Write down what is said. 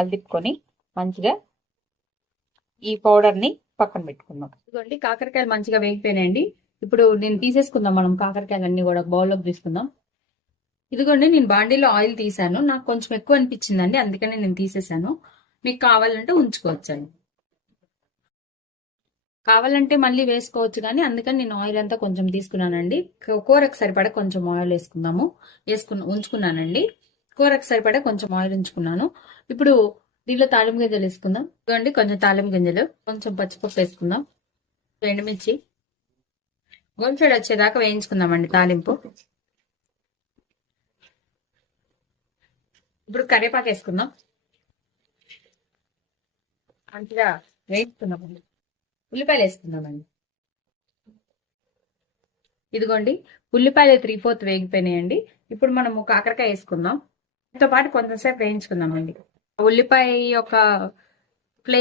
కలిదిప్పుకొని మంచిగా ఈ పౌడర్ని పక్కన పెట్టుకుందాం. ఇదిగోండి కాకరకాయలు మంచిగా వేగిపోయినాయండి. ఇప్పుడు నేను తీసేసుకుందాం. మనం కాకరకాయలన్నీ కూడా బౌల్లోకి తీసుకుందాం. ఇదిగోండి నేను బాండీలో ఆయిల్ తీసాను. నాకు కొంచెం ఎక్కువ అనిపించిందండి, అందుకని నేను తీసేసాను. మీకు కావాలంటే ఉంచుకోవచ్చండి, కావాలంటే మళ్ళీ వేసుకోవచ్చు కానీ అందుకని నేను ఆయిల్ అంతా కొంచెం తీసుకున్నానండి. కూరకు సరిపడా కొంచెం ఆయిల్ ఉంచుకున్నానండి. కూరకు సరిపడా కొంచెం ఆయిల్ ఉంచుకున్నాను. ఇప్పుడు దీంట్లో తాలింపు గింజలు వేసుకుందాం. ఇదిగోండి కొంచెం తాలింపు గింజలు, కొంచెం పచ్చిపప్పు వేసుకుందాం, ఎండుమిర్చి గోల్డ్ సైడ్ వచ్చేదాకా వేయించుకుందామండి తాలింపు. ఇప్పుడు కరివేపాకు వేసుకుందాం, మంచిగా వేయించుకుందామండి. ఉల్లిపాయలు వేసుకుందామండి. ఇదిగోండి ఉల్లిపాయలు 3/4 వేగిపోయినాయండి. ఇప్పుడు మనము కాకరకాయ వేసుకుందాం. దీంతో పాటు కొంచెంసేపు వేయించుకుందామండి. ఉల్లిపాయ యొక్క